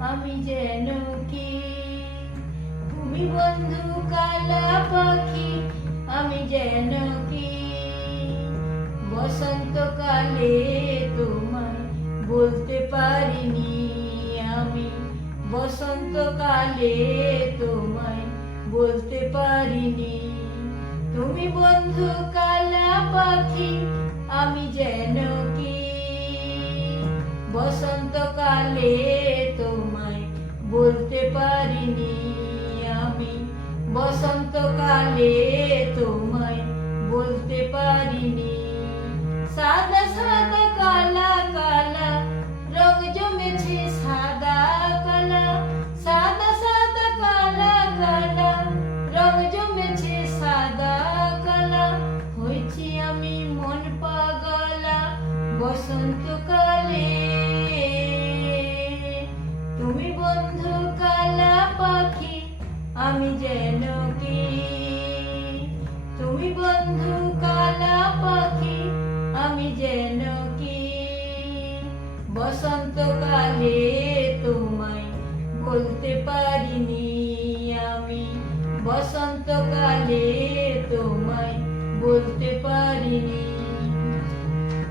আমি যেন কি। তুমি বন্ধু কালা পাখি, আমি যেন কি। বসন্তকালে তোমায় বলতে পারিনি আমি, বসন্তকালে তোমায় বলতে পারিনি। তুমি বন্ধু কালা পাখি, আমি যেন কি। বসন্তকালে তোমায় বলতে পারিনি আমি, বসন্তকালে তোমায় বলতে পারিনি। সাদা সাদা কালা কালা রং জমেছে সাদা কালা, সাদা সাদা কালা কালা রং জমেছে সাদা কালা। হয়েছি আমি মন পাগলা বসন্তকালে। তুমি বন্ধু কালা পাখি, আমি যেন কি। তুমি বন্ধু কালা পাখি, আমি যেন কি। বসন্তকালে তোমায় বলতে পারিনি আমি, বসন্তকালে তোমায় বলতে পারিনি।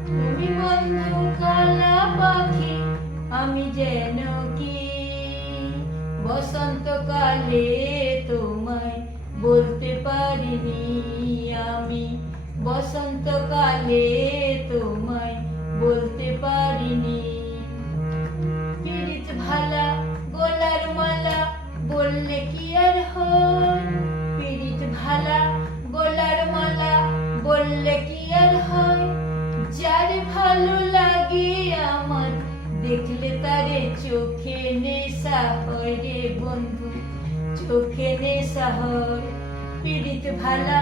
তুমি বন্ধু কালা পাখি, আমি যেন কি। বসন্তকালে তোমায় বলতে পারিনি আমি, বসন্তকালে তোমায় বলতে পারিনি। পীড়িত ভালা গলার মালা বললে কি আর হয়, পীড়িত ভালা গলার মালা বললে কি আর হয়। যার ভালো লাগে আমার দেখলে তারে চোখে নেশা হয় রে বন্ধু, চোখে নেশা হয়। পীড়িত ভালা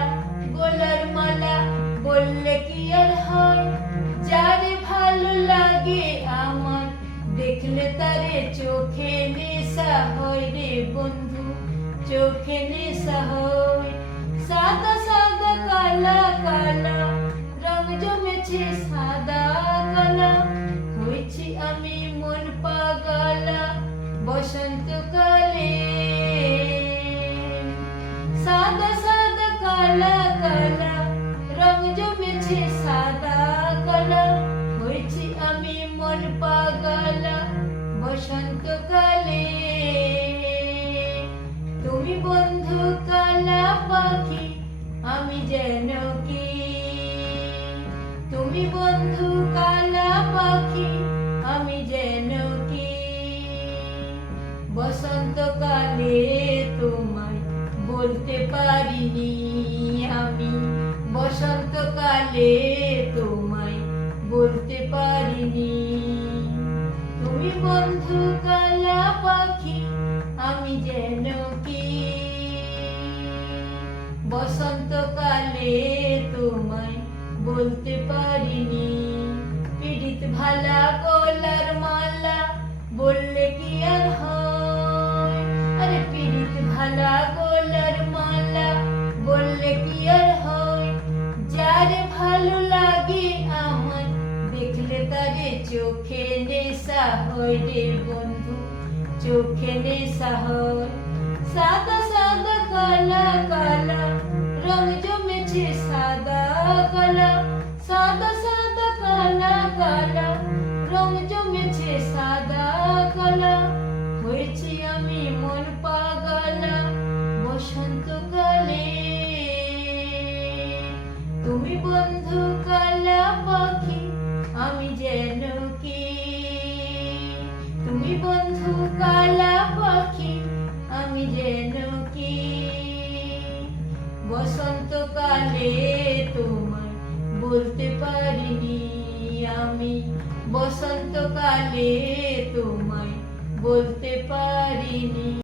গলার মালা বললে কি আর হয়। যার ভালো লাগে আমার দেখলে তারে চোখে নেশা হয় রে বন্ধু, চোখে নেশা হয়। সাদা সাদা কালা কালা রং জমেছে সাদা কালা। হয়েছি আমি মন পাগলা বসন্তকালে। সাদা সাদা কালা কালা রং জমেছে সাদা কালা। হয়েছি আমি মন পাগলা বসন্তকালে। তুমি বন্ধু কালা পাখি, আমি যেন কি। তুমি বন্ধু কালা পাখি, আমি যেন কি। বসন্তকালে তোমায় বলতে পারিনি আমি, বসন্তকালে তোমায় বলতে পারিনি। তুমি বন্ধু কালা পাখি, আমি যেন কি। বসন্তকালে তোমায় বলতে পারিনি। পীড়িত ভালা গলার মালা বললে কি আর হয়। আরে পীড়িত ভালা গলার মালা বললে কি আর হয়। যার ভালো লাগে আমার দেখলে তারে চোখে নেশা হয় রে বন্ধু, চোখে নেশা হয়। সাদা সাদা কালা কালা রং জমেছে সাদা কালা, সাদা সাদা কালা কালা রং জমেছে সাদা কালা। হয়েছি আমি মন পাগলা বসন্তকালে। তুমি বন্ধু কালা পাখি, আমি যেন কি। তুমি বন্ধু কালা পাখি, আমি যেন কি। বসন্তকালে তোমায় বলতে পারিনি আমি, বসন্তকালে তোমায় বলতে পারিনি।